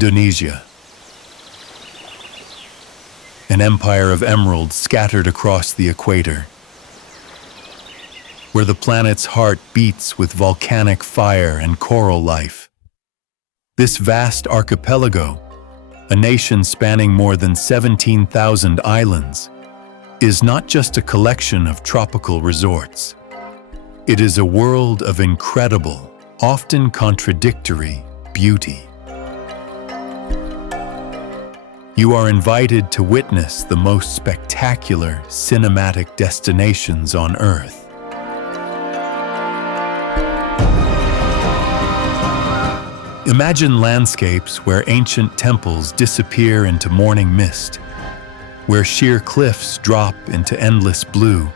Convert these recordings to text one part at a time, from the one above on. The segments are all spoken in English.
Indonesia. An empire of emeralds scattered across the equator, where the planet's heart beats with volcanic fire and coral life. This vast archipelago, a nation spanning more than 17,000 islands, is not just a collection of tropical resorts. It is a world of incredible, often contradictory beauty. You are invited to witness the most spectacular cinematic destinations on Earth. Imagine landscapes where ancient temples disappear into morning mist, where sheer cliffs drop into endless blue,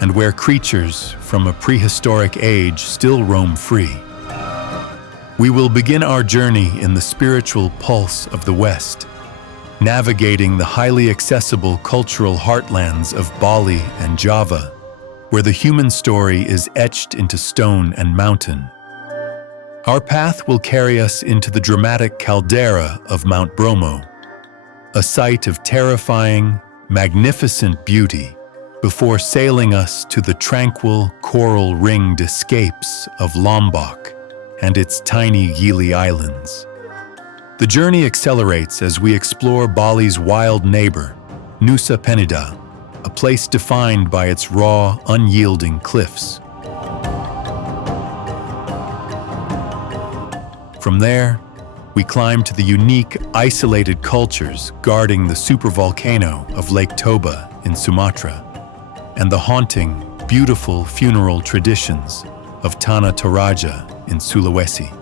and where creatures from a prehistoric age still roam free. We will begin our journey in the spiritual pulse of the West, navigating the highly accessible cultural heartlands of Bali and Java, where the human story is etched into stone and mountain. Our path will carry us into the dramatic caldera of Mount Bromo, a sight of terrifying, magnificent beauty, before sailing us to the tranquil, coral-ringed escapes of Lombok and its tiny Gili Islands. The journey accelerates as we explore Bali's wild neighbor, Nusa Penida, a place defined by its raw, unyielding cliffs. From there, we climb to the unique, isolated cultures guarding the supervolcano of Lake Toba in Sumatra, and the haunting, beautiful funeral traditions of Tanah Toraja in Sulawesi.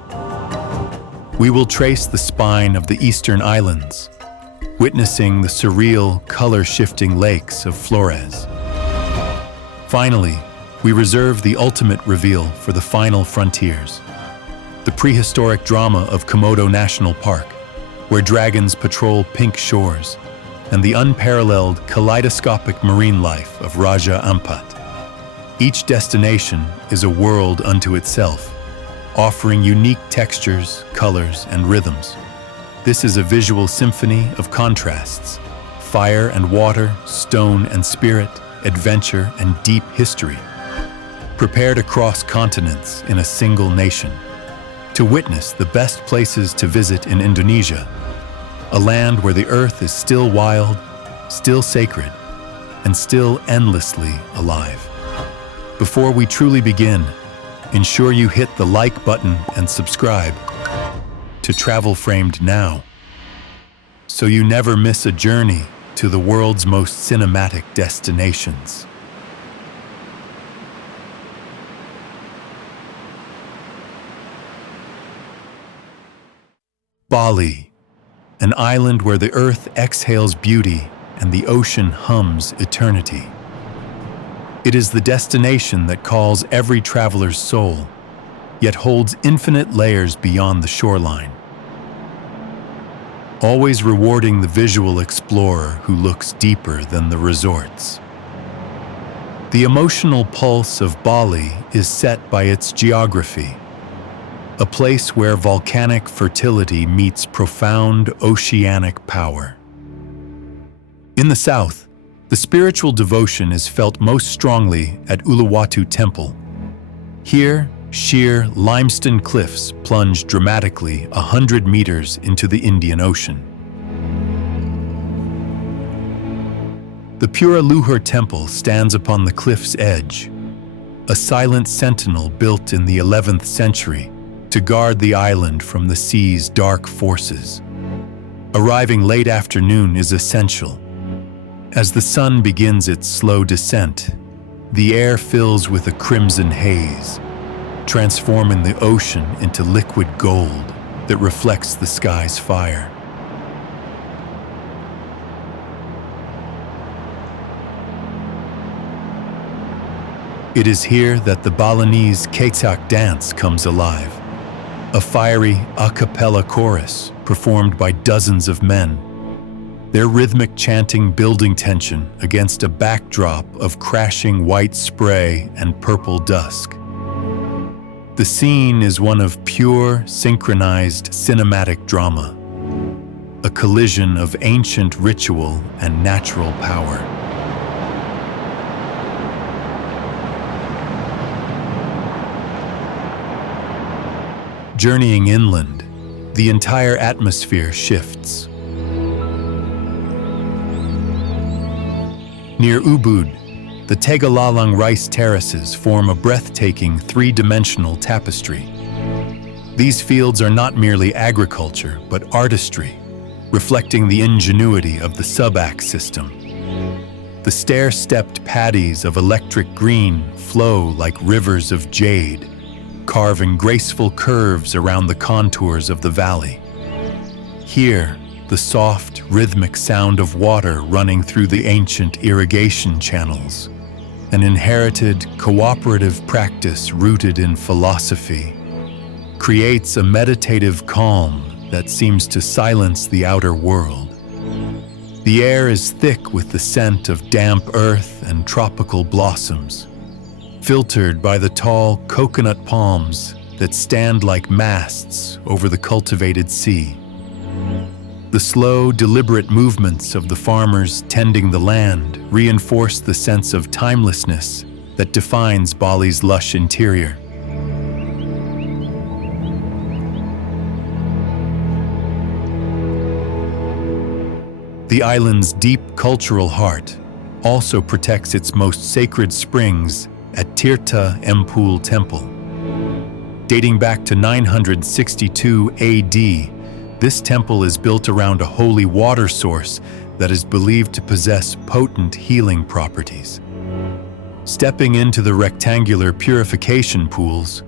We will trace the spine of the eastern islands, witnessing the surreal, color-shifting lakes of Flores. Finally, we reserve the ultimate reveal for the final frontiers, the prehistoric drama of Komodo National Park, where dragons patrol pink shores, and the unparalleled kaleidoscopic marine life of Raja Ampat. Each destination is a world unto itself, offering unique textures, colors, and rhythms. This is a visual symphony of contrasts: fire and water, stone and spirit, adventure and deep history, prepared across continents in a single nation. To witness the best places to visit in Indonesia, a land where the earth is still wild, still sacred, and still endlessly alive. Before we truly begin, ensure you hit the like button and subscribe to Travel Framed now, so you never miss a journey to the world's most cinematic destinations. Bali, an island where the earth exhales beauty and the ocean hums eternity. It is the destination that calls every traveler's soul, yet holds infinite layers beyond the shoreline, always rewarding the visual explorer who looks deeper than the resorts. The emotional pulse of Bali is set by its geography, a place where volcanic fertility meets profound oceanic power. In the south, the spiritual devotion is felt most strongly at Uluwatu Temple. Here, sheer limestone cliffs plunge dramatically 100 meters into the Indian Ocean. The Pura Luhur Temple stands upon the cliff's edge, a silent sentinel built in the 11th century to guard the island from the sea's dark forces. Arriving late afternoon is essential. As the sun begins its slow descent, the air fills with a crimson haze, transforming the ocean into liquid gold that reflects the sky's fire. It is here that the Balinese Kecak dance comes alive, a fiery a cappella chorus performed by dozens of men, their rhythmic chanting building tension against a backdrop of crashing white spray and purple dusk. The scene is one of pure, synchronized cinematic drama, a collision of ancient ritual and natural power. Journeying inland, the entire atmosphere shifts. Near Ubud, the Tegalalang rice terraces form a breathtaking three-dimensional tapestry. These fields are not merely agriculture, but artistry, reflecting the ingenuity of the subac system. The stair-stepped paddies of electric green flow like rivers of jade, carving graceful curves around the contours of the valley. Here, the soft, rhythmic sound of water running through the ancient irrigation channels, an inherited, cooperative practice rooted in philosophy, creates a meditative calm that seems to silence the outer world. The air is thick with the scent of damp earth and tropical blossoms, filtered by the tall coconut palms that stand like masts over the cultivated sea. The slow, deliberate movements of the farmers tending the land reinforce the sense of timelessness that defines Bali's lush interior. The island's deep cultural heart also protects its most sacred springs at Tirta Empul Temple. Dating back to 962 AD, this temple is built around a holy water source that is believed to possess potent healing properties. Stepping into the rectangular purification pools,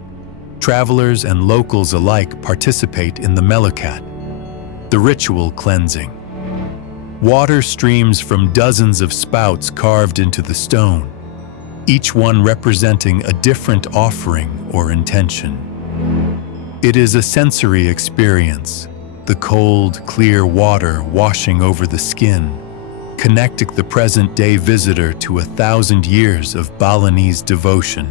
travelers and locals alike participate in the melukat, the ritual cleansing. Water streams from dozens of spouts carved into the stone, each one representing a different offering or intention. It is a sensory experience, the cold, clear water washing over the skin, connecting the present-day visitor to 1,000 years of Balinese devotion,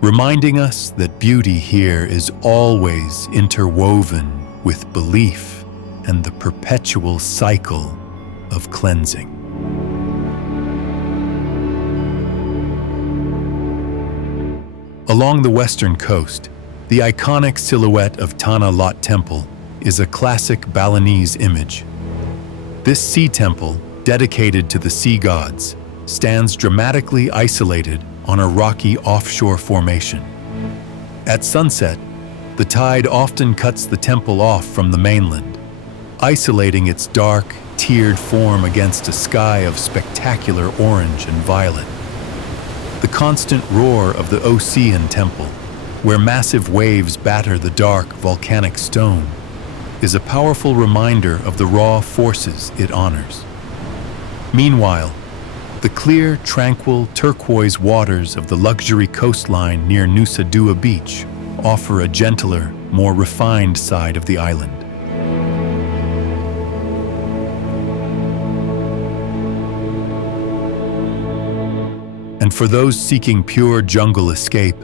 reminding us that beauty here is always interwoven with belief and the perpetual cycle of cleansing. Along the western coast, the iconic silhouette of Tanah Lot Temple is a classic Balinese image. This sea temple, dedicated to the sea gods, stands dramatically isolated on a rocky offshore formation. At sunset, the tide often cuts the temple off from the mainland, isolating its dark, tiered form against a sky of spectacular orange and violet. The constant roar of the Ocean Temple, where massive waves batter the dark volcanic stone, is a powerful reminder of the raw forces it honors. Meanwhile, the clear, tranquil, turquoise waters of the luxury coastline near Nusa Dua Beach offer a gentler, more refined side of the island. And for those seeking pure jungle escape,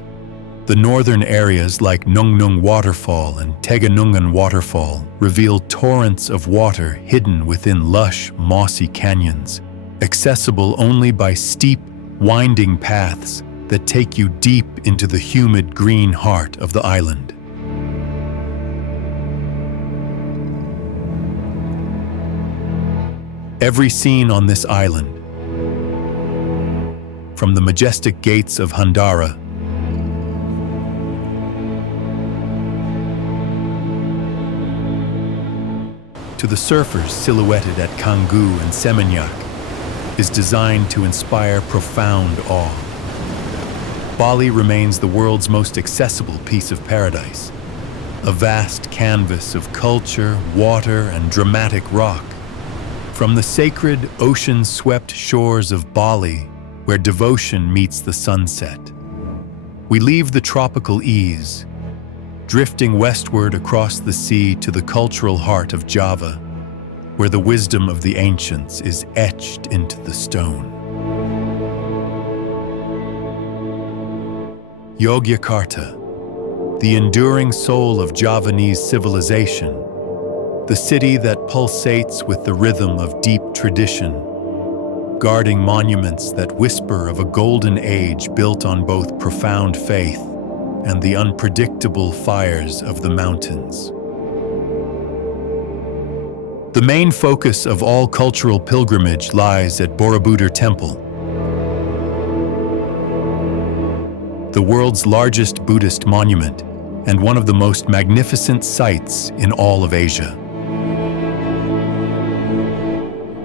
the northern areas like Nungnung Waterfall and Teganungan Waterfall reveal torrents of water hidden within lush, mossy canyons, accessible only by steep, winding paths that take you deep into the humid green heart of the island. Every scene on this island, from the majestic gates of Handara to the surfers silhouetted at Canggu and Seminyak, is designed to inspire profound awe. Bali remains the world's most accessible piece of paradise, a vast canvas of culture, water, and dramatic rock. From the sacred ocean-swept shores of Bali, where devotion meets the sunset, we leave the tropical ease, drifting westward across the sea to the cultural heart of Java, where the wisdom of the ancients is etched into the stone. Yogyakarta, the enduring soul of Javanese civilization, the city that pulsates with the rhythm of deep tradition, guarding monuments that whisper of a golden age built on both profound faith and the unpredictable fires of the mountains. The main focus of all cultural pilgrimage lies at Borobudur Temple, the world's largest Buddhist monument and one of the most magnificent sights in all of Asia.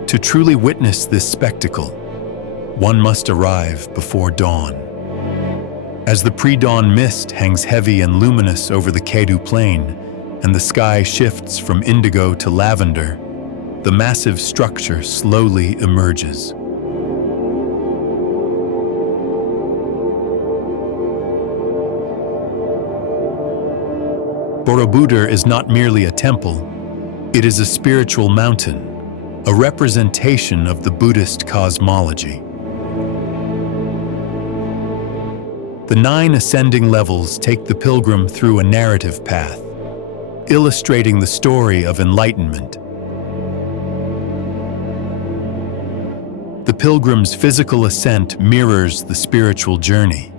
To truly witness this spectacle, one must arrive before dawn. As the pre-dawn mist hangs heavy and luminous over the Kedu Plain, and the sky shifts from indigo to lavender, the massive structure slowly emerges. Borobudur is not merely a temple, it is a spiritual mountain, a representation of the Buddhist cosmology. The 9 ascending levels take the pilgrim through a narrative path, illustrating the story of enlightenment. The pilgrim's physical ascent mirrors the spiritual journey.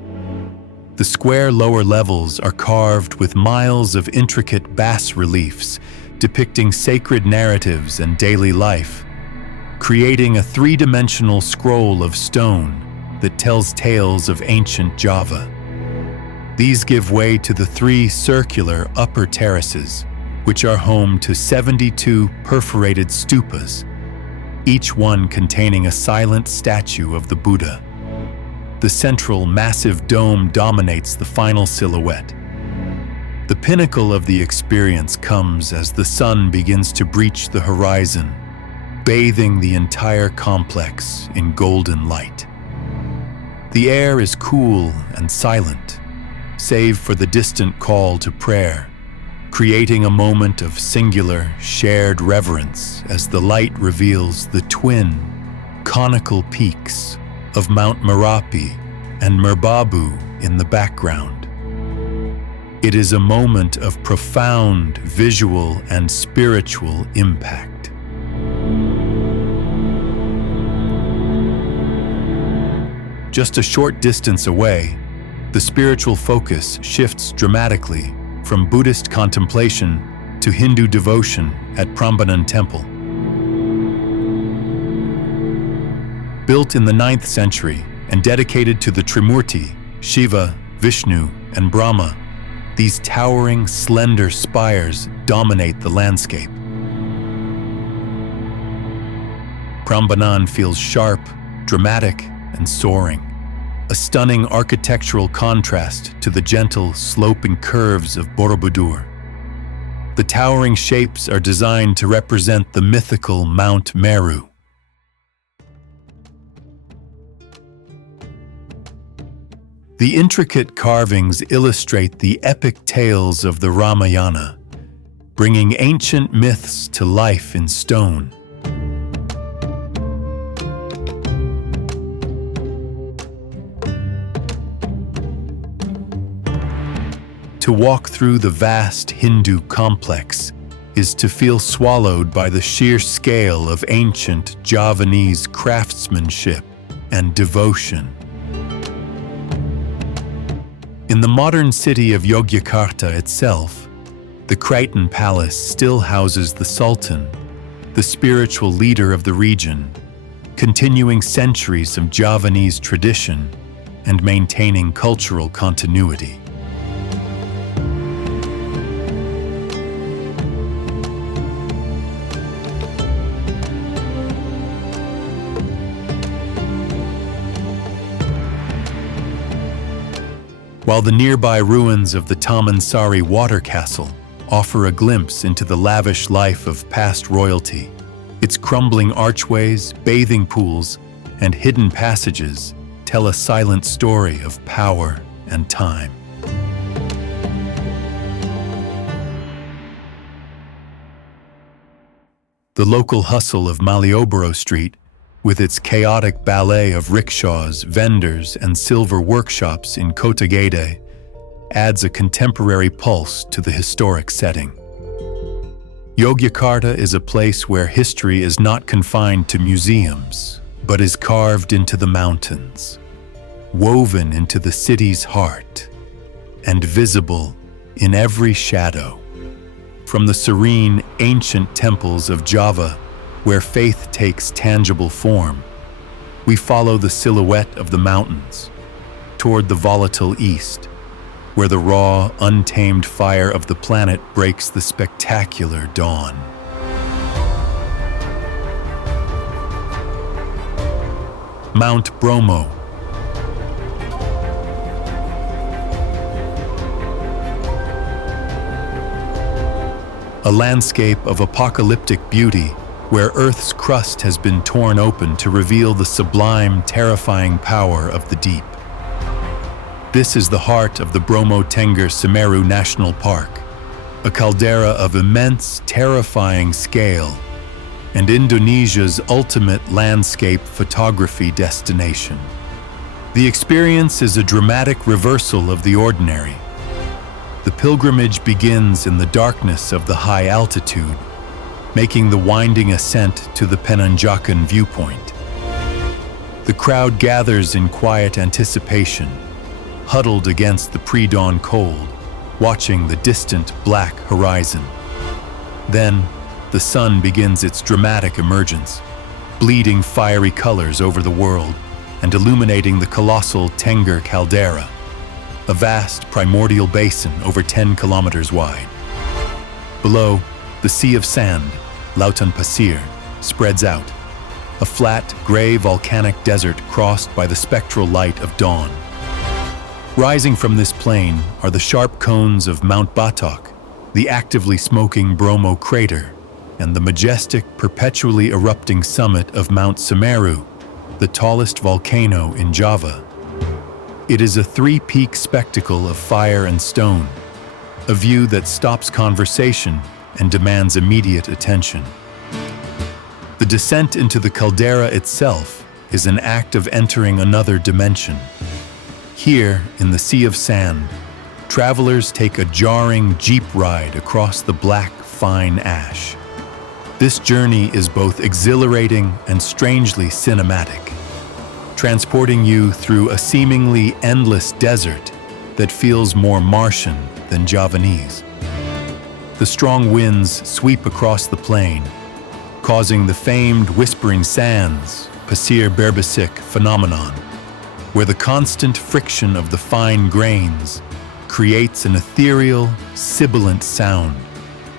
The square lower levels are carved with miles of intricate bas-reliefs depicting sacred narratives and daily life, creating a 3-dimensional scroll of stone that tells tales of ancient Java. These give way to the 3 circular upper terraces, which are home to 72 perforated stupas, each one containing a silent statue of the Buddha. The central massive dome dominates the final silhouette. The pinnacle of the experience comes as the sun begins to breach the horizon, bathing the entire complex in golden light. The air is cool and silent, save for the distant call to prayer, creating a moment of singular, shared reverence as the light reveals the twin, conical peaks of Mount Merapi and Merbabu in the background. It is a moment of profound visual and spiritual impact. Just a short distance away, the spiritual focus shifts dramatically from Buddhist contemplation to Hindu devotion at Prambanan Temple. Built in the 9th century and dedicated to the Trimurti, Shiva, Vishnu, and Brahma, these towering, slender spires dominate the landscape. Prambanan feels sharp, dramatic, and soaring, a stunning architectural contrast to the gentle, sloping curves of Borobudur. The towering shapes are designed to represent the mythical Mount Meru. The intricate carvings illustrate the epic tales of the Ramayana, bringing ancient myths to life in stone. To walk through the vast Hindu complex is to feel swallowed by the sheer scale of ancient Javanese craftsmanship and devotion. In the modern city of Yogyakarta itself, the Crichton Palace still houses the Sultan, the spiritual leader of the region, continuing centuries of Javanese tradition and maintaining cultural continuity. While the nearby ruins of the Taman Water Castle offer a glimpse into the lavish life of past royalty, its crumbling archways, bathing pools, and hidden passages tell a silent story of power and time. The local hustle of Malioboro Street, with its chaotic ballet of rickshaws, vendors, and silver workshops in Kotagede, adds a contemporary pulse to the historic setting. Yogyakarta is a place where history is not confined to museums, but is carved into the mountains, woven into the city's heart, and visible in every shadow. From the serene, ancient temples of Java, where faith takes tangible form, we follow the silhouette of the mountains toward the volatile east, where the raw, untamed fire of the planet breaks the spectacular dawn. Mount Bromo. A landscape of apocalyptic beauty where Earth's crust has been torn open to reveal the sublime, terrifying power of the deep. This is the heart of the Bromo Tengger Semeru National Park, a caldera of immense, terrifying scale, and Indonesia's ultimate landscape photography destination. The experience is a dramatic reversal of the ordinary. The pilgrimage begins in the darkness of the high altitude, making the winding ascent to the Penanjakan viewpoint. The crowd gathers in quiet anticipation, huddled against the pre-dawn cold, watching the distant black horizon. Then, the sun begins its dramatic emergence, bleeding fiery colors over the world and illuminating the colossal Tengger caldera, a vast primordial basin over 10 kilometers wide. Below, the sea of sand, Lautan Pasir, spreads out, a flat, gray volcanic desert crossed by the spectral light of dawn. Rising from this plain are the sharp cones of Mount Batok, the actively smoking Bromo crater, and the majestic, perpetually erupting summit of Mount Semeru, the tallest volcano in Java. It is a three-peak spectacle of fire and stone, a view that stops conversation and demands immediate attention. The descent into the caldera itself is an act of entering another dimension. Here, in the sea of sand, travelers take a jarring jeep ride across the black, fine ash. This journey is both exhilarating and strangely cinematic, transporting you through a seemingly endless desert that feels more Martian than Javanese. The strong winds sweep across the plain, causing the famed Whispering Sands, Pasir Berbisik phenomenon, where the constant friction of the fine grains creates an ethereal, sibilant sound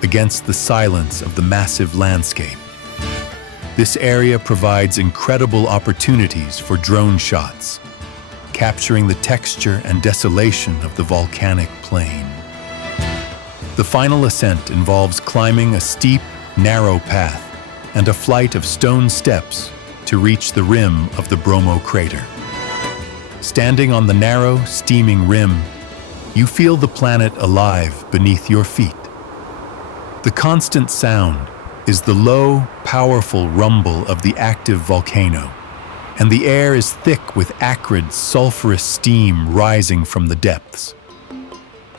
against the silence of the massive landscape. This area provides incredible opportunities for drone shots, capturing the texture and desolation of the volcanic plain. The final ascent involves climbing a steep, narrow path and a flight of stone steps to reach the rim of the Bromo crater. Standing on the narrow, steaming rim, you feel the planet alive beneath your feet. The constant sound is the low, powerful rumble of the active volcano, and the air is thick with acrid, sulfurous steam rising from the depths.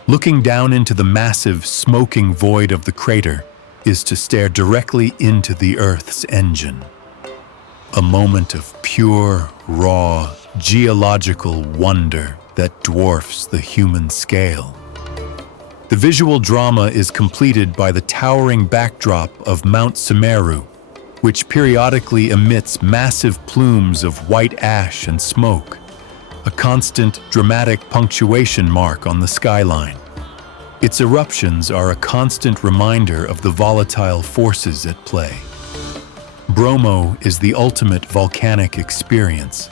Looking down into the massive, smoking void of the crater is to stare directly into the Earth's engine. A moment of pure, raw, geological wonder that dwarfs the human scale. The visual drama is completed by the towering backdrop of Mount Semeru, which periodically emits massive plumes of white ash and smoke, a constant, dramatic punctuation mark on the skyline. Its eruptions are a constant reminder of the volatile forces at play. Bromo is the ultimate volcanic experience,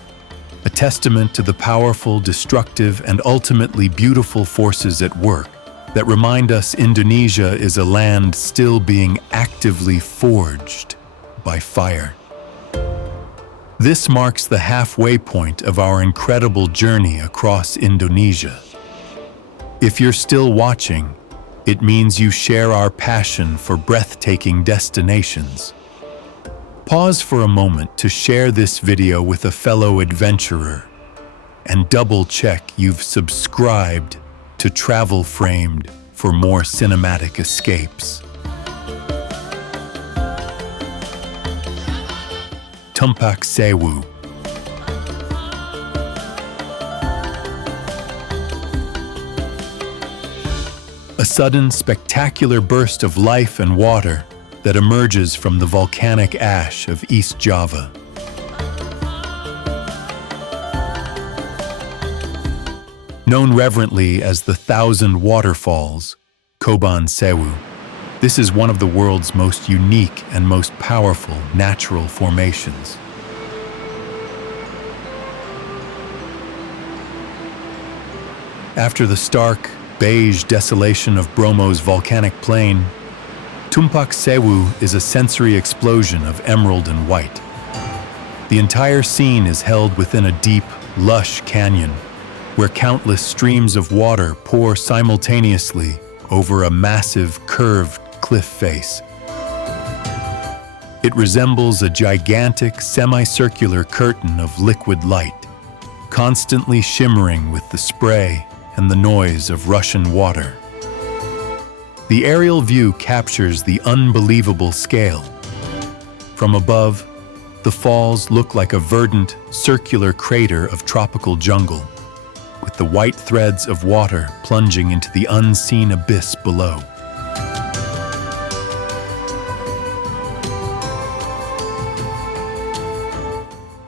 a testament to the powerful, destructive, and ultimately beautiful forces at work that remind us Indonesia is a land still being actively forged by fire. This marks the halfway point of our incredible journey across Indonesia. If you're still watching, it means you share our passion for breathtaking destinations. Pause for a moment to share this video with a fellow adventurer and double-check you've subscribed to travel framed for more cinematic escapes. Tumpak Sewu. A sudden, spectacular burst of life and water that emerges from the volcanic ash of East Java. Known reverently as the Thousand Waterfalls, Tumpak Sewu, this is one of the world's most unique and most powerful natural formations. After the stark, beige desolation of Bromo's volcanic plain, Tumpak Sewu is a sensory explosion of emerald and white. The entire scene is held within a deep, lush canyon, where countless streams of water pour simultaneously over a massive, curved cliff face. It resembles a gigantic, semicircular curtain of liquid light, constantly shimmering with the spray and the noise of rushing water. The aerial view captures the unbelievable scale. From above, the falls look like a verdant, circular crater of tropical jungle, with the white threads of water plunging into the unseen abyss below.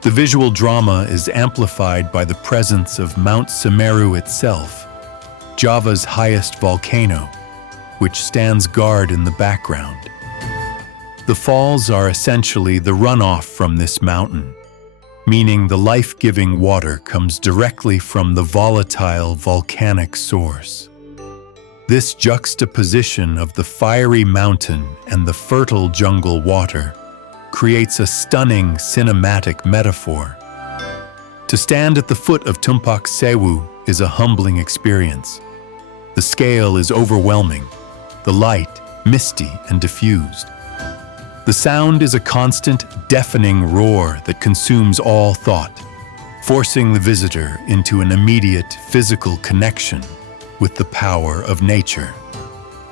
The visual drama is amplified by the presence of Mount Semeru itself, Java's highest volcano, which stands guard in the background. The falls are essentially the runoff from this mountain, meaning the life-giving water comes directly from the volatile volcanic source. This juxtaposition of the fiery mountain and the fertile jungle water creates a stunning cinematic metaphor. To stand at the foot of Tumpak Sewu is a humbling experience. The scale is overwhelming, the light misty and diffused. The sound is a constant, deafening roar that consumes all thought, forcing the visitor into an immediate physical connection with the power of nature.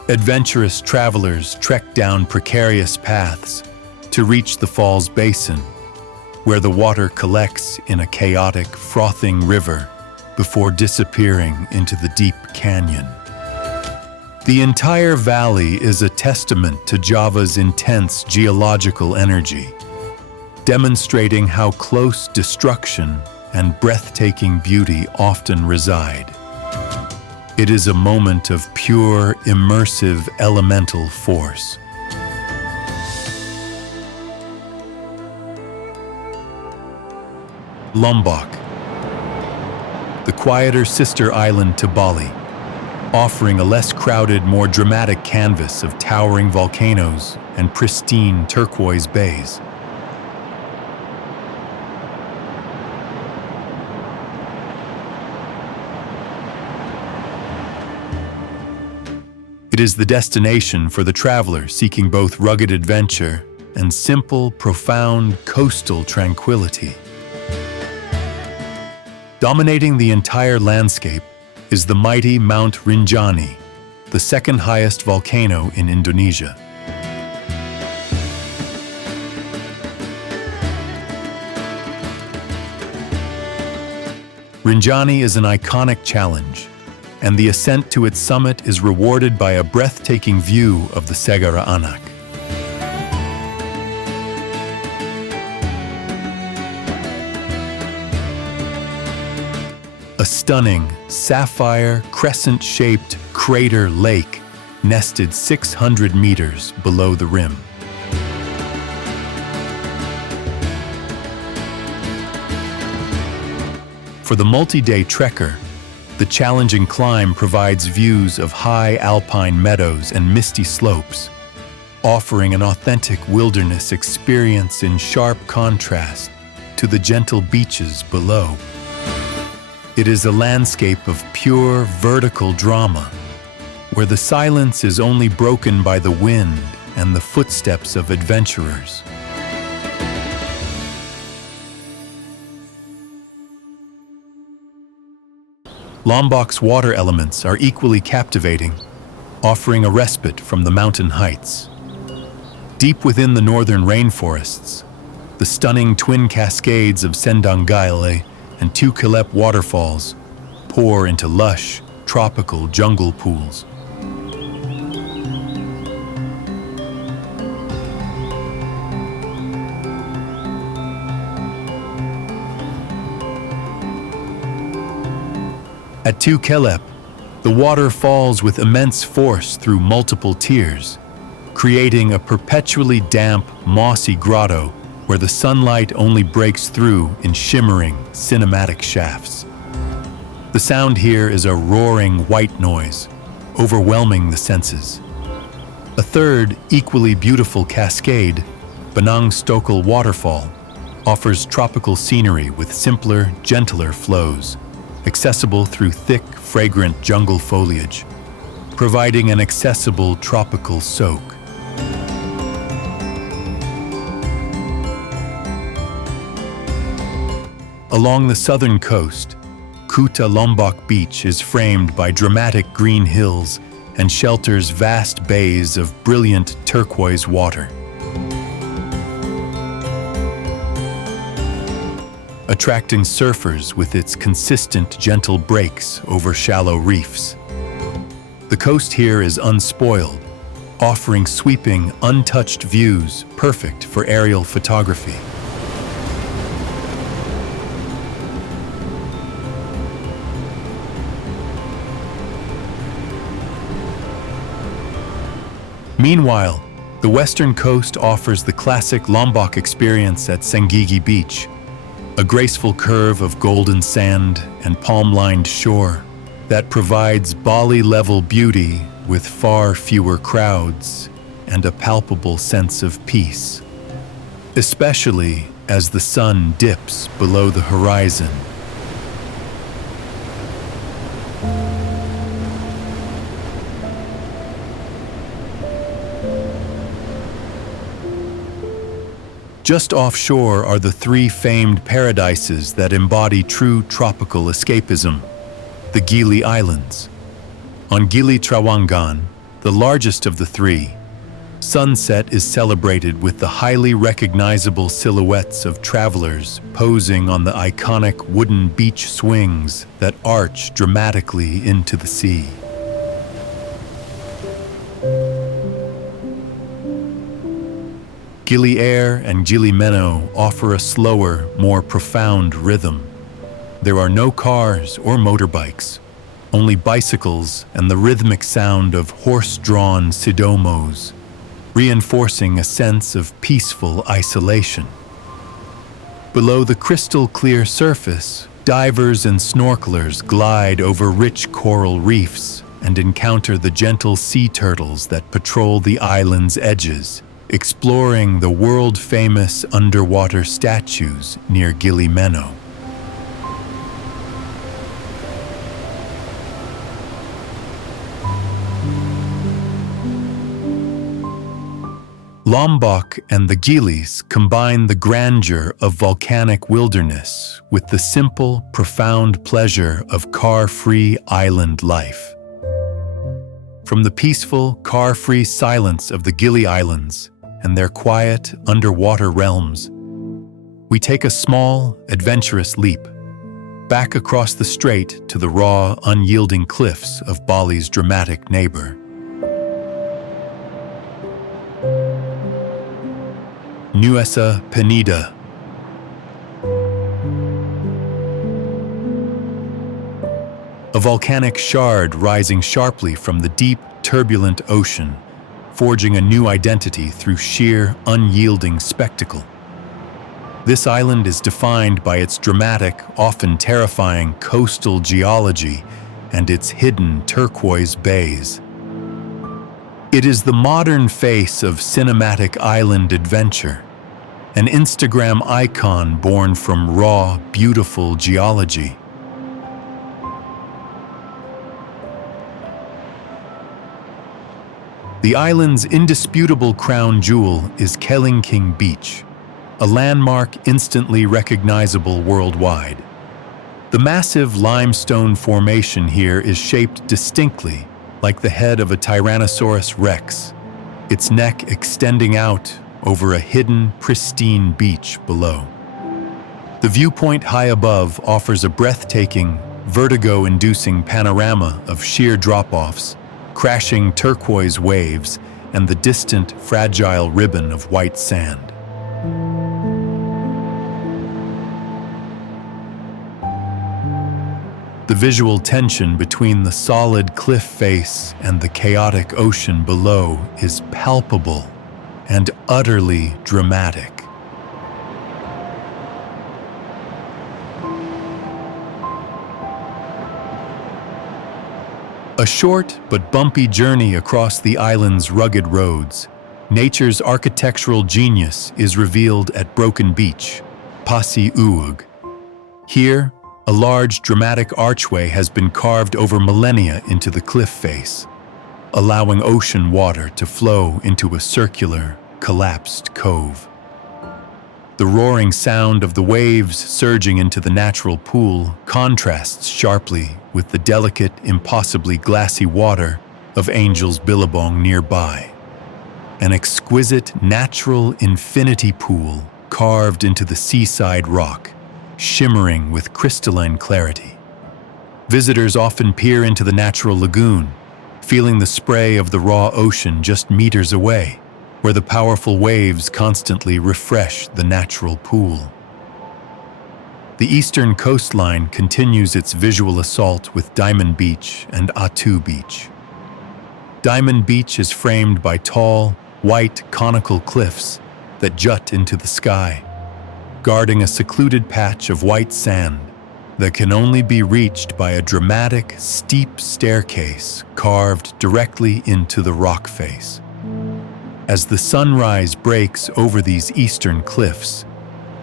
Adventurous travelers trek down precarious paths to reach the fall's basin, where the water collects in a chaotic, frothing river before disappearing into the deep canyon. The entire valley is a testament to Java's intense geological energy, demonstrating how close destruction and breathtaking beauty often reside. It is a moment of pure, immersive elemental force. Lombok, the quieter sister island to Bali, offering a less crowded, more dramatic canvas of towering volcanoes and pristine turquoise bays. It is the destination for the traveler seeking both rugged adventure and simple, profound coastal tranquility. Dominating the entire landscape is the mighty Mount Rinjani, the second highest volcano in Indonesia. Rinjani is an iconic challenge, and the ascent to its summit is rewarded by a breathtaking view of the Segara Anak. A stunning, sapphire, crescent-shaped crater lake nested 600 meters below the rim. For the multi-day trekker, the challenging climb provides views of high alpine meadows and misty slopes, offering an authentic wilderness experience in sharp contrast to the gentle beaches below. It is a landscape of pure vertical drama, where the silence is only broken by the wind and the footsteps of adventurers. Lombok's water elements are equally captivating, offering a respite from the mountain heights. Deep within the northern rainforests, the stunning twin cascades of Sendanggaile and two Kilep waterfalls pour into lush, tropical jungle pools. At Tu Kelep, the water falls with immense force through multiple tiers, creating a perpetually damp, mossy grotto where the sunlight only breaks through in shimmering, cinematic shafts. The sound here is a roaring white noise, overwhelming the senses. A third, equally beautiful cascade, Benang Stokel Waterfall, offers tropical scenery with simpler, gentler flows, accessible through thick, fragrant jungle foliage, providing an accessible tropical soak. Along the southern coast, Kuta Lombok Beach is framed by dramatic green hills and shelters vast bays of brilliant turquoise water. Attracting surfers with its consistent, gentle breaks over shallow reefs. The coast here is unspoiled, offering sweeping, untouched views perfect for aerial photography. Meanwhile, the western coast offers the classic Lombok experience at Senggigi Beach, a graceful curve of golden sand and palm-lined shore that provides Bali-level beauty with far fewer crowds and a palpable sense of peace, especially as the sun dips below the horizon. Just offshore are the three famed paradises that embody true tropical escapism, the Gili Islands. On Gili Trawangan, the largest of the three, sunset is celebrated with the highly recognizable silhouettes of travelers posing on the iconic wooden beach swings that arch dramatically into the sea. Gili Air and Gili Meno offer a slower, more profound rhythm. There are no cars or motorbikes, only bicycles and the rhythmic sound of horse-drawn sidomos, reinforcing a sense of peaceful isolation. Below the crystal-clear surface, divers and snorkelers glide over rich coral reefs and encounter the gentle sea turtles that patrol the island's edges, exploring the world-famous underwater statues near Gili Meno. Lombok and the Gilis combine the grandeur of volcanic wilderness with the simple, profound pleasure of car-free island life. From the peaceful, car-free silence of the Gili Islands and their quiet, underwater realms, we take a small, adventurous leap back across the strait to the raw, unyielding cliffs of Bali's dramatic neighbor. Nusa Penida. A volcanic shard rising sharply from the deep, turbulent ocean, forging a new identity through sheer, unyielding spectacle. This island is defined by its dramatic, often terrifying coastal geology and its hidden turquoise bays. It is the modern face of cinematic island adventure, an Instagram icon born from raw, beautiful geology. The island's indisputable crown jewel is Kelingking Beach, a landmark instantly recognizable worldwide. The massive limestone formation here is shaped distinctly like the head of a Tyrannosaurus rex, its neck extending out over a hidden, pristine beach below. The viewpoint high above offers a breathtaking, vertigo-inducing panorama of sheer drop-offs, crashing turquoise waves, and the distant, fragile ribbon of white sand. The visual tension between the solid cliff face and the chaotic ocean below is palpable and utterly dramatic. A short but bumpy journey across the island's rugged roads, nature's architectural genius is revealed at Broken Beach, Pasi Uug. Here, a large, dramatic archway has been carved over millennia into the cliff face, allowing ocean water to flow into a circular, collapsed cove. The roaring sound of the waves surging into the natural pool contrasts sharply with the delicate, impossibly glassy water of Angel's Billabong nearby. An exquisite, natural infinity pool carved into the seaside rock, shimmering with crystalline clarity. Visitors often peer into the natural lagoon, feeling the spray of the raw ocean just meters away, where the powerful waves constantly refresh the natural pool. The eastern coastline continues its visual assault with Diamond Beach and Atu Beach. Diamond Beach is framed by tall, white, conical cliffs that jut into the sky, guarding a secluded patch of white sand that can only be reached by a dramatic, steep staircase carved directly into the rock face. As the sunrise breaks over these eastern cliffs,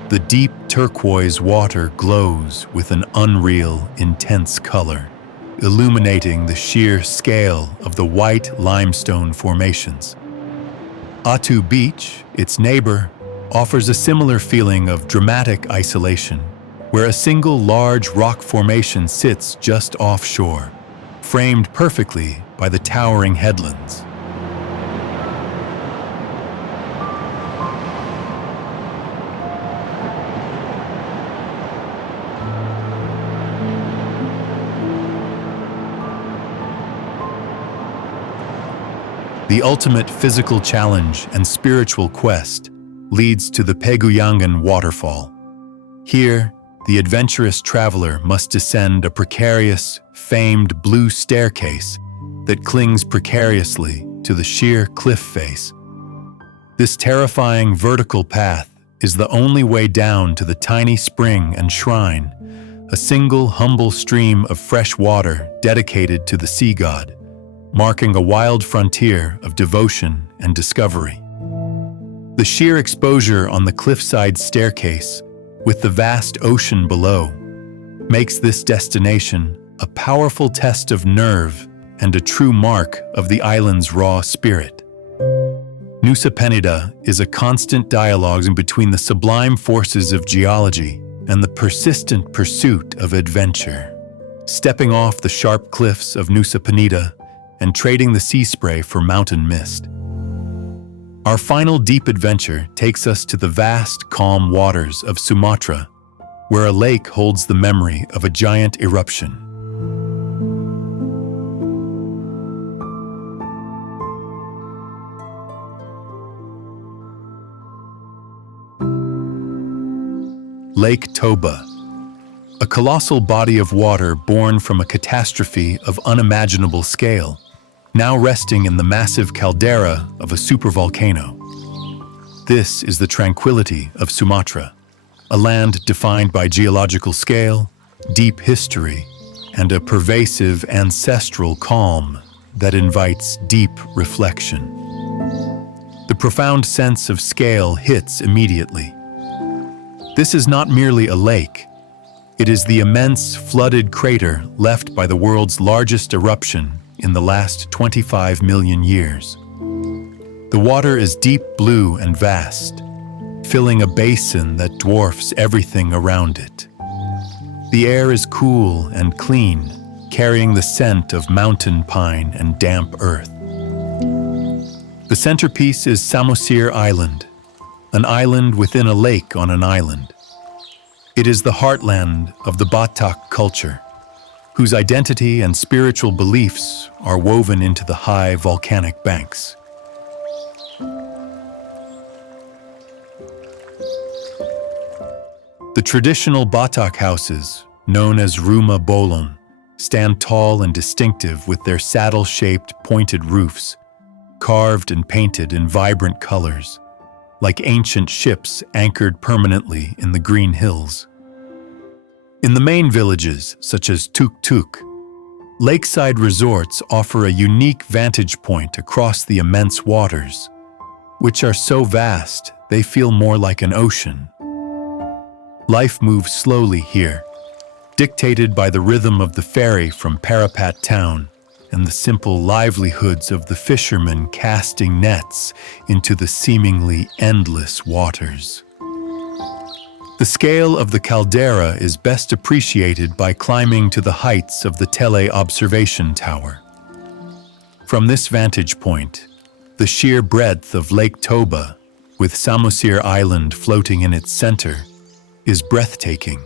the deep turquoise water glows with an unreal, intense color, illuminating the sheer scale of the white limestone formations. Atu Beach, its neighbor, offers a similar feeling of dramatic isolation, where a single large rock formation sits just offshore, framed perfectly by the towering headlands. The ultimate physical challenge and spiritual quest leads to the Peguyangan waterfall. Here, the adventurous traveler must descend a precarious, famed blue staircase that clings precariously to the sheer cliff face. This terrifying vertical path is the only way down to the tiny spring and shrine, a single humble stream of fresh water dedicated to the sea god, marking a wild frontier of devotion and discovery. The sheer exposure on the cliffside staircase, with the vast ocean below, makes this destination a powerful test of nerve and a true mark of the island's raw spirit. Nusa Penida is a constant dialogue between the sublime forces of geology and the persistent pursuit of adventure. Stepping off the sharp cliffs of Nusa Penida and trading the sea spray for mountain mist. Our final deep adventure takes us to the vast, calm waters of Sumatra, where a lake holds the memory of a giant eruption. Lake Toba, a colossal body of water born from a catastrophe of unimaginable scale, now resting in the massive caldera of a supervolcano. This is the tranquility of Sumatra, a land defined by geological scale, deep history, and a pervasive ancestral calm that invites deep reflection. The profound sense of scale hits immediately. This is not merely a lake. It is the immense flooded crater left by the world's largest eruption in the last 25 million years. The water is deep blue and vast, filling a basin that dwarfs everything around it. The air is cool and clean, carrying the scent of mountain pine and damp earth. The centerpiece is Samosir Island, an island within a lake on an island. It is the heartland of the Batak culture, whose identity and spiritual beliefs are woven into the high volcanic banks. The traditional Batak houses, known as rumah bolon, stand tall and distinctive with their saddle-shaped pointed roofs, carved and painted in vibrant colors, like ancient ships anchored permanently in the green hills. In the main villages, such as Tuk Tuk, lakeside resorts offer a unique vantage point across the immense waters, which are so vast they feel more like an ocean. Life moves slowly here, dictated by the rhythm of the ferry from Parapat town and the simple livelihoods of the fishermen casting nets into the seemingly endless waters. The scale of the caldera is best appreciated by climbing to the heights of the Tele Observation Tower. From this vantage point, the sheer breadth of Lake Toba, with Samosir Island floating in its center, is breathtaking.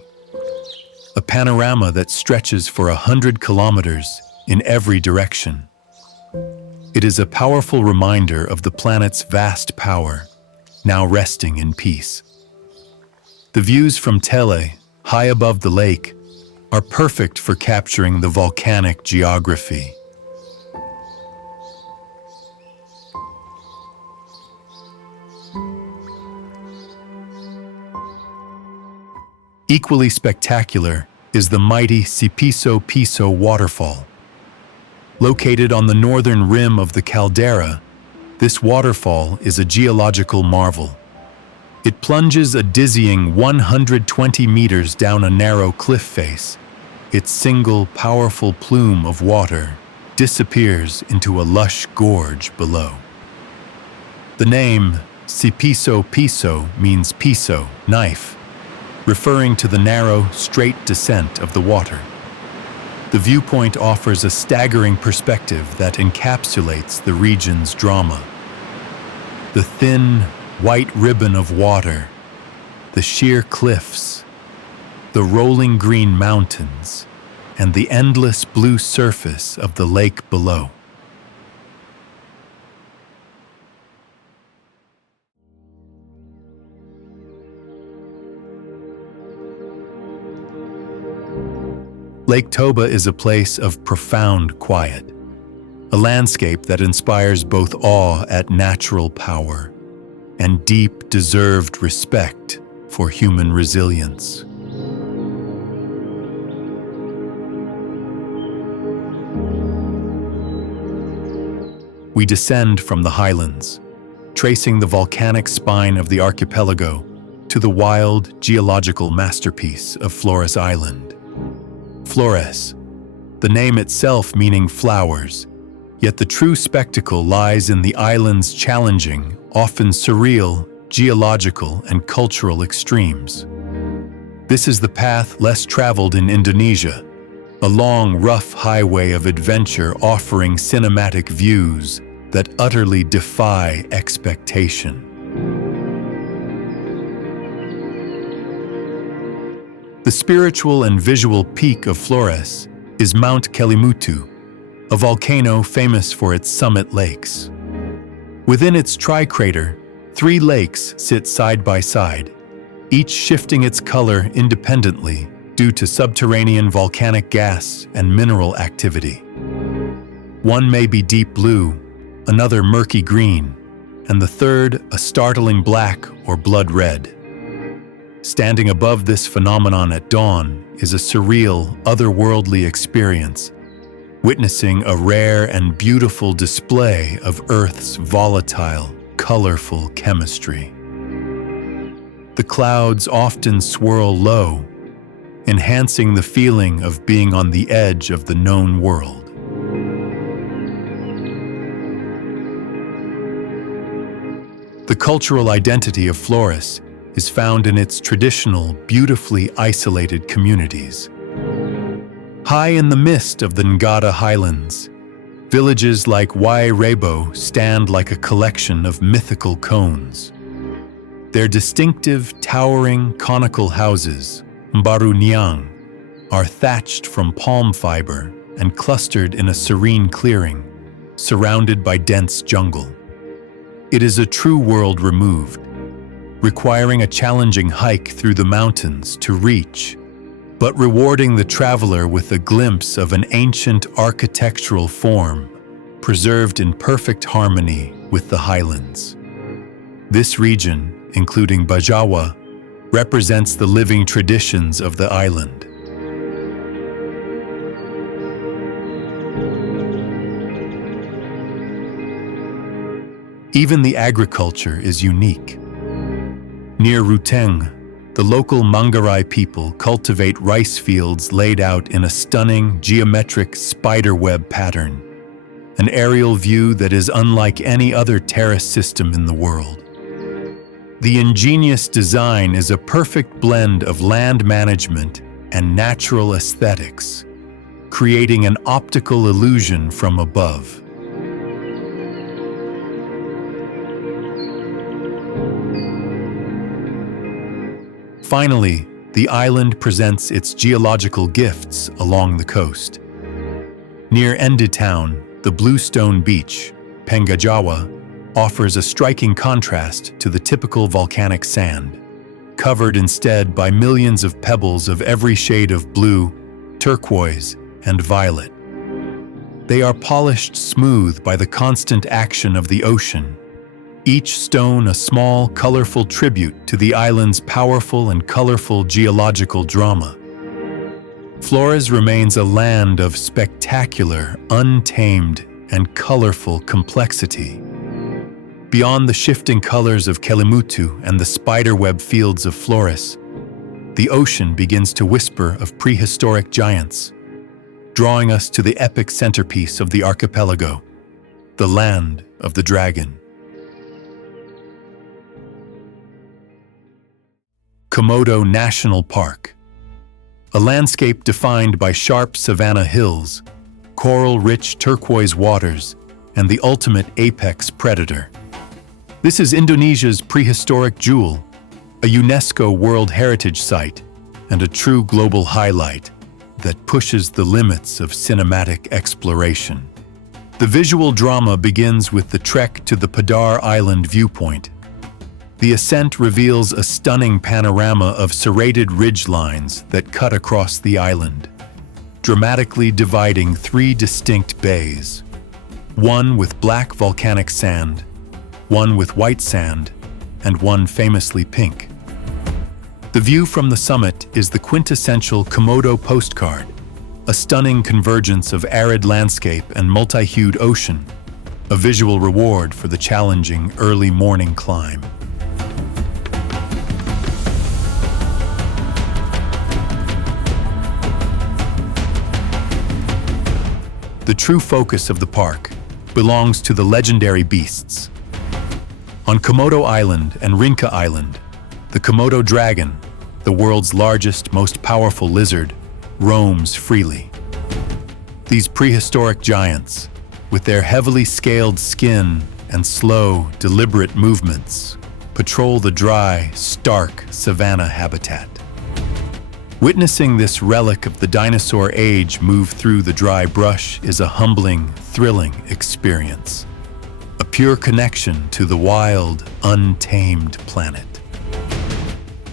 A panorama that stretches for 100 kilometers in every direction. It is a powerful reminder of the planet's vast power, now resting in peace. The views from Tele, high above the lake, are perfect for capturing the volcanic geography. Equally spectacular is the mighty Sipiso Piso waterfall. Located on the northern rim of the caldera, this waterfall is a geological marvel. It plunges a dizzying 120 meters down a narrow cliff face. Its single, powerful plume of water disappears into a lush gorge below. The name Sipiso Piso means piso, knife, referring to the narrow, straight descent of the water. The viewpoint offers a staggering perspective that encapsulates the region's drama. The thin, white ribbon of water, the sheer cliffs, the rolling green mountains, and the endless blue surface of the lake below. Lake Toba is a place of profound quiet, a landscape that inspires both awe at natural power and deep, deserved respect for human resilience. We descend from the highlands, tracing the volcanic spine of the archipelago to the wild geological masterpiece of Flores Island. Flores, the name itself meaning flowers, yet the true spectacle lies in the island's challenging, often surreal, geological and cultural extremes. This is the path less traveled in Indonesia, a long, rough highway of adventure offering cinematic views that utterly defy expectation. The spiritual and visual peak of Flores is Mount Kelimutu, a volcano famous for its summit lakes. Within its tri-crater, 3 lakes sit side by side, each shifting its color independently due to subterranean volcanic gas and mineral activity. One may be deep blue, another murky green, and the third a startling black or blood red. Standing above this phenomenon at dawn is a surreal, otherworldly experience, witnessing a rare and beautiful display of Earth's volatile, colorful chemistry. The clouds often swirl low, enhancing the feeling of being on the edge of the known world. The cultural identity of Flores is found in its traditional, beautifully isolated communities. High in the mist of the Ngada Highlands, villages like Wairebo stand like a collection of mythical cones. Their distinctive, towering, conical houses, Mbaru Niang, are thatched from palm fiber and clustered in a serene clearing, surrounded by dense jungle. It is a true world removed, requiring a challenging hike through the mountains to reach, but rewarding the traveler with a glimpse of an ancient architectural form preserved in perfect harmony with the highlands. This region, including Bajawa, represents the living traditions of the island. Even the agriculture is unique. Near Ruteng, the local Manggarai people cultivate rice fields laid out in a stunning geometric spiderweb pattern, an aerial view that is unlike any other terrace system in the world. The ingenious design is a perfect blend of land management and natural aesthetics, creating an optical illusion from above. Finally, the island presents its geological gifts along the coast. Near Endi Town, the bluestone beach, Pengajawa, offers a striking contrast to the typical volcanic sand, covered instead by millions of pebbles of every shade of blue, turquoise, and violet. They are polished smooth by the constant action of the ocean, each stone a small, colorful tribute to the island's powerful and colorful geological drama. Flores remains a land of spectacular, untamed, and colorful complexity. Beyond the shifting colors of Kelimutu and the spiderweb fields of Flores, the ocean begins to whisper of prehistoric giants, drawing us to the epic centerpiece of the archipelago, the land of the dragon. Komodo National Park, a landscape defined by sharp savanna hills, coral-rich turquoise waters, and the ultimate apex predator. This is Indonesia's prehistoric jewel, a UNESCO World Heritage Site, and a true global highlight that pushes the limits of cinematic exploration. The visual drama begins with the trek to the Padar Island viewpoint. The ascent reveals a stunning panorama of serrated ridgelines that cut across the island, dramatically dividing three distinct bays, one with black volcanic sand, one with white sand, and one famously pink. The view from the summit is the quintessential Komodo postcard, a stunning convergence of arid landscape and multi-hued ocean, a visual reward for the challenging early morning climb. The true focus of the park belongs to the legendary beasts. On Komodo Island and Rinca Island, the Komodo dragon, the world's largest, most powerful lizard, roams freely. These prehistoric giants, with their heavily scaled skin and slow, deliberate movements, patrol the dry, stark savanna habitat. Witnessing this relic of the dinosaur age move through the dry brush is a humbling, thrilling experience. A pure connection to the wild, untamed planet.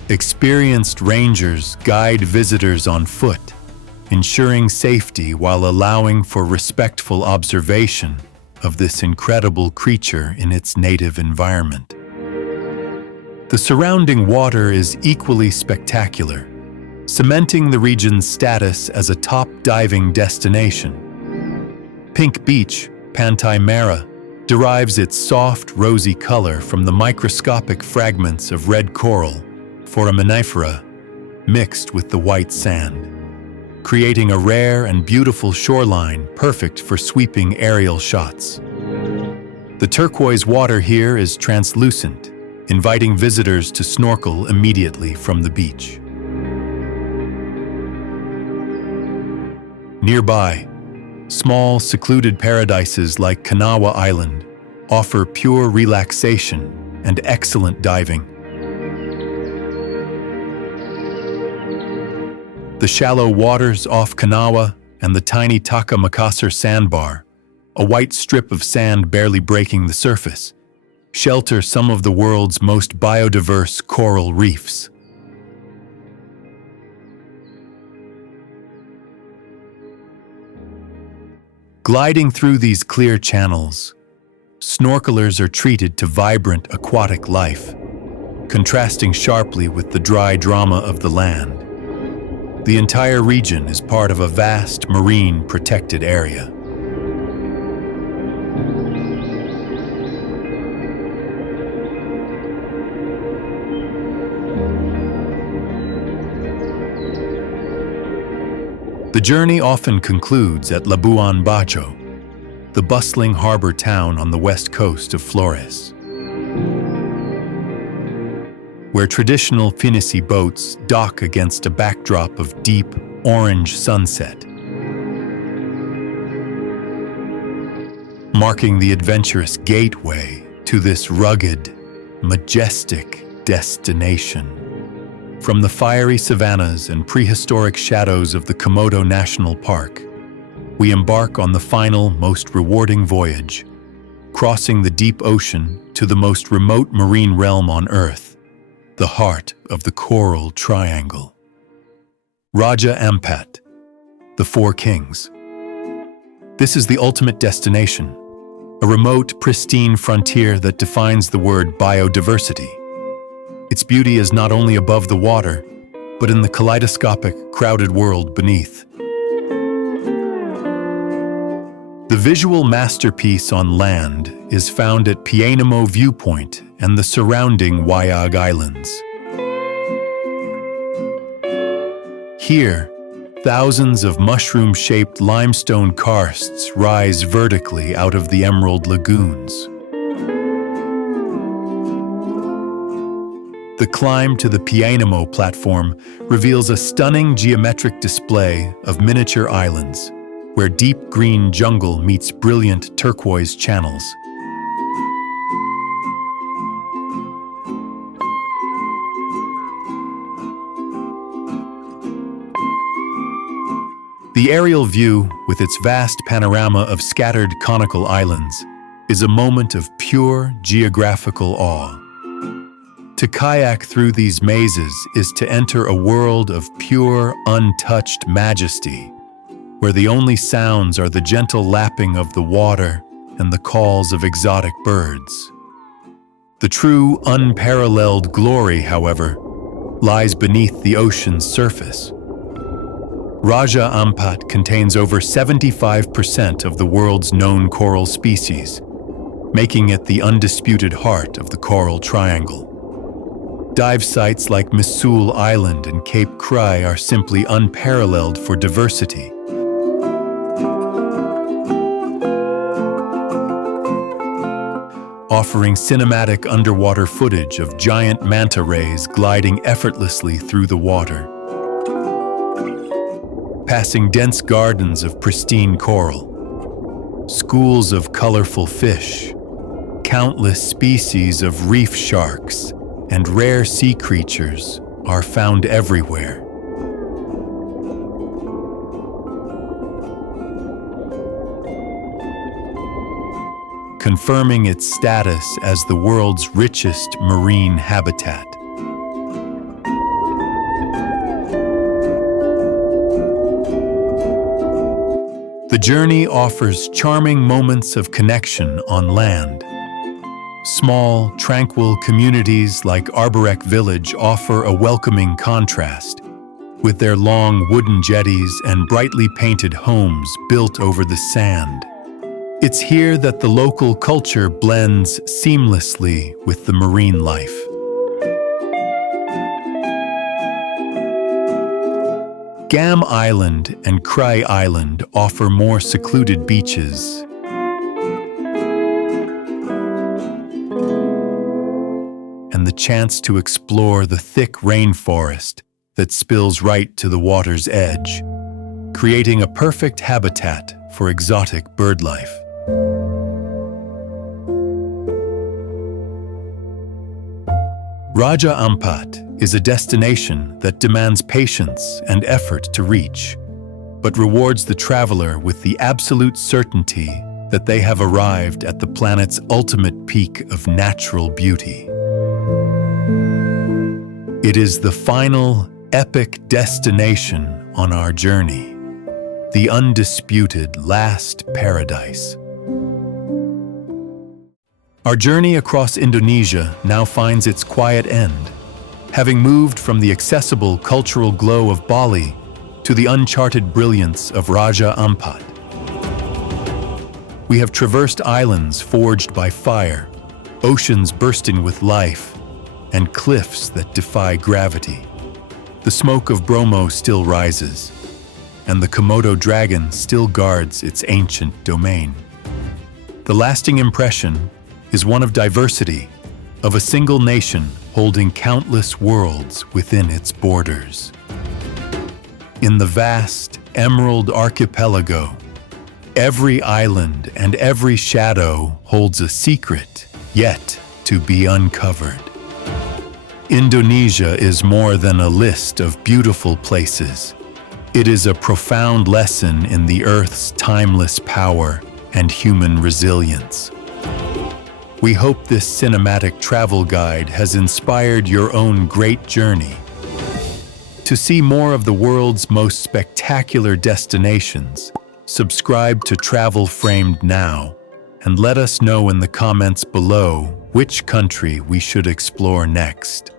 Experienced rangers guide visitors on foot, ensuring safety while allowing for respectful observation of this incredible creature in its native environment. The surrounding water is equally spectacular, cementing the region's status as a top diving destination. Pink Beach, Pantai Merah, derives its soft, rosy color from the microscopic fragments of red coral, foraminifera, mixed with the white sand, creating a rare and beautiful shoreline perfect for sweeping aerial shots. The turquoise water here is translucent, inviting visitors to snorkel immediately from the beach. Nearby, small, secluded paradises like Kanawa Island offer pure relaxation and excellent diving. The shallow waters off Kanawa and the tiny Taka Makassar sandbar, a white strip of sand barely breaking the surface, shelter some of the world's most biodiverse coral reefs. Gliding through these clear channels, snorkelers are treated to vibrant aquatic life, contrasting sharply with the dry drama of the land. The entire region is part of a vast marine protected area. The journey often concludes at Labuan Bajo, the bustling harbor town on the west coast of Flores, where traditional Finisi boats dock against a backdrop of deep orange sunset, marking the adventurous gateway to this rugged, majestic destination. From the fiery savannas and prehistoric shadows of the Komodo National Park, we embark on the final, most rewarding voyage, crossing the deep ocean to the most remote marine realm on Earth, the heart of the Coral Triangle. Raja Ampat, the Four Kings. This is the ultimate destination, a remote, pristine frontier that defines the word biodiversity. Its beauty is not only above the water, but in the kaleidoscopic, crowded world beneath. The visual masterpiece on land is found at Pianamo Viewpoint and the surrounding Wayag Islands. Here, thousands of mushroom-shaped limestone karsts rise vertically out of the emerald lagoons. The climb to the Pianamo platform reveals a stunning geometric display of miniature islands, where deep green jungle meets brilliant turquoise channels. The aerial view, with its vast panorama of scattered conical islands, is a moment of pure geographical awe. To kayak through these mazes is to enter a world of pure, untouched majesty, where the only sounds are the gentle lapping of the water and the calls of exotic birds. The true, unparalleled glory, however, lies beneath the ocean's surface. Raja Ampat contains over 75% of the world's known coral species, making it the undisputed heart of the Coral Triangle. Dive sites like Misul Island and Cape Cry are simply unparalleled for diversity. Offering cinematic underwater footage of giant manta rays gliding effortlessly through the water. Passing dense gardens of pristine coral, schools of colorful fish, countless species of reef sharks, and rare sea creatures are found everywhere. Confirming its status as the world's richest marine habitat. The journey offers charming moments of connection on land. Small, tranquil communities like Arborek Village offer a welcoming contrast, with their long wooden jetties and brightly painted homes built over the sand. It's here that the local culture blends seamlessly with the marine life. Gam Island and Cry Island offer more secluded beaches. And the chance to explore the thick rainforest that spills right to the water's edge. creating a perfect habitat for exotic bird life. Raja Ampat is a destination that demands patience and effort to reach, but rewards the traveler with the absolute certainty that they have arrived at the planet's ultimate peak of natural beauty. It is the final, epic destination on our journey, the undisputed last paradise. Our journey across Indonesia now finds its quiet end, having moved from the accessible cultural glow of Bali to the uncharted brilliance of Raja Ampat. We have traversed islands forged by fire, oceans bursting with life, and cliffs that defy gravity. The smoke of Bromo still rises, and the Komodo dragon still guards its ancient domain. The lasting impression is one of diversity, of a single nation holding countless worlds within its borders. In the vast Emerald Archipelago, every island and every shadow holds a secret yet to be uncovered. Indonesia is more than a list of beautiful places. It is a profound lesson in the Earth's timeless power and human resilience. We hope this cinematic travel guide has inspired your own great journey. To see more of the world's most spectacular destinations, subscribe to Travel Framed now and let us know in the comments below which country we should explore next.